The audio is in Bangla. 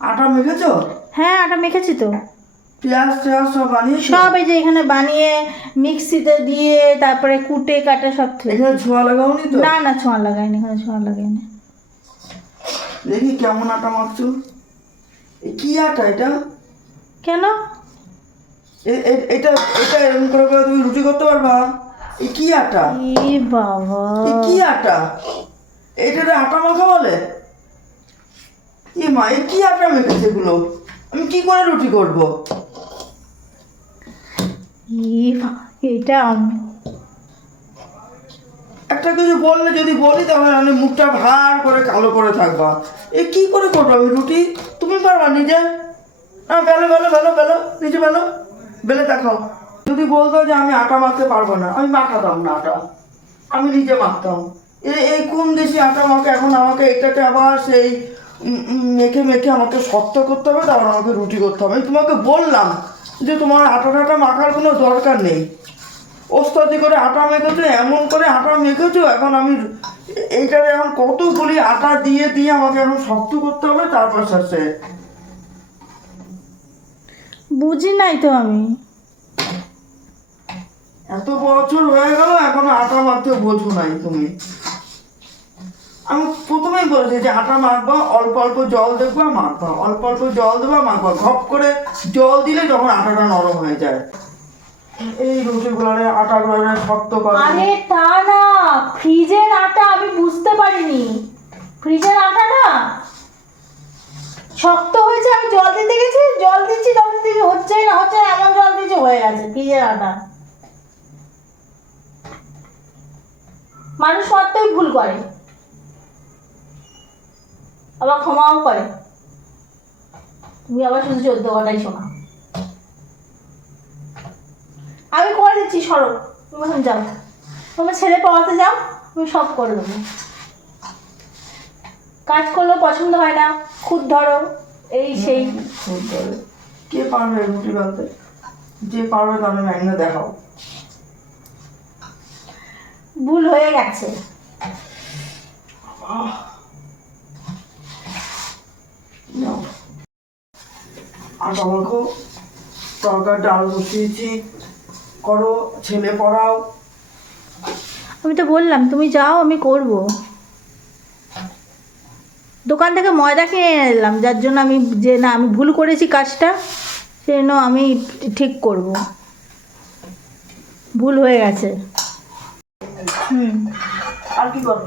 আটা মেখেছো? হ্যাঁ আটা মেখেছি তো। পেঁয়াজ টেয়াজ সব বানিয়েছো? সব এই যে এখানে বানিয়ে মিক্সিতে দিয়ে তারপরে কুটে কাটে সব এখানে ছোঁয়া লাগাওনি তো? না না ছোঁয়া লাগাইনি এখানে ছোঁয়া লাগাইনি। দেখি কেমন আটা মাখছো। এ কি আটা এটা? কেন? এ- এ- এটা এটা এরকম করে করে তুমি রুটি করতে পারবা? এ কি আটা? ই বাবা। এ কি আটা? এটা আটা মাখা বলে? এ মা এ কি আটা মেখেছে এগুলো? আমি কি করে রুটি করব? এটা আমি- একটা কিছু বললে যদি বলি তাহলে আমি মুখটা ভার করে কালো করে থাকবা। এ কি করে করব আমি রুটি? তুমি পারবা নিজে? না বেলো বেলো বেলো বেলো নিজে বেলো। বেলে দেখাও। যদি বলতো যে আমি আটা মাখতে পারব না আমি মাখাতাম না আটা। আমি নিজে মাখতাম। এই কোন দেশে আটা মাখে? এখন আমাকে এটাকে আবার সেই মেখে মেখে আমাকে শক্ত করতে হবে তারপর আমাকে রুটি করতে হবে। আমি তোমাকে বললাম যে তোমার আটা টাটা মাখার কোনো দরকার নেই। ওস্তাদি করে আটা মেখেছো এমন করে আটা মেখেছো এখন আমি এইটারে এখন কতগুলি আটা দিয়ে দিয়ে আমাকে এখন শক্ত করতে হবে তারপর শেষে বুঝি নাই তো আমি। এত বছর হয়ে গেল এখন আটা মাখতে বোঝো নাই তুমি। আমি প্রথমেই বলেছি যে আটা মাখবা, অল্প অল্প জল দেখবা, মাখবা। অল্প অল্প জল দেবা, মাখবা। ঘপ করে জল দিলে যখন আটাটা নরম হয়ে যায়। এই রুটিগুলারে আটাগুলারে শক্ত করে। আরে তা না, ফ্রিজের আটা আমি বুঝতে পারিনি। ফ্রিজের আটা না? শক্ত হয়েছে, আমি জল দিতে গেছি, জল দিচ্ছি, জল দিতে গিয়ে হচ্ছে না হচ্ছে না, এমন জল দিচ্ছে, হয়ে গেছে, ফ্রিজের আটা। মানুষ মাত্রই ভুল করে। আবার ক্ষমাও করে। তুমি আবার শুধু চোদ্দ কথাই শোনা। আমি করে দিচ্ছি সরো। তুমি এখন যাও। তোমার ছেলে পড়াতে যাও তুমি সব করে দেবো। কাজ করলেও পছন্দ হয় না খুদ ধরো এই সেই। কে পারবে রুটি বানাতে? যে পারবে তাহলে ম্যাগনে দেখাও। ভুল হয়ে গেছে। আটা মাখো তরকার ডাল বসিয়েছি করো ছেলে পড়াও। আমি তো বললাম তুমি যাও আমি করব। দোকান থেকে ময়দা কিনে এলাম যার জন্য আমি যে না আমি ভুল করেছি কাজটা সেই জন্য আমি ঠিক করব। ভুল হয়ে গেছে। হুম। আর কি করব?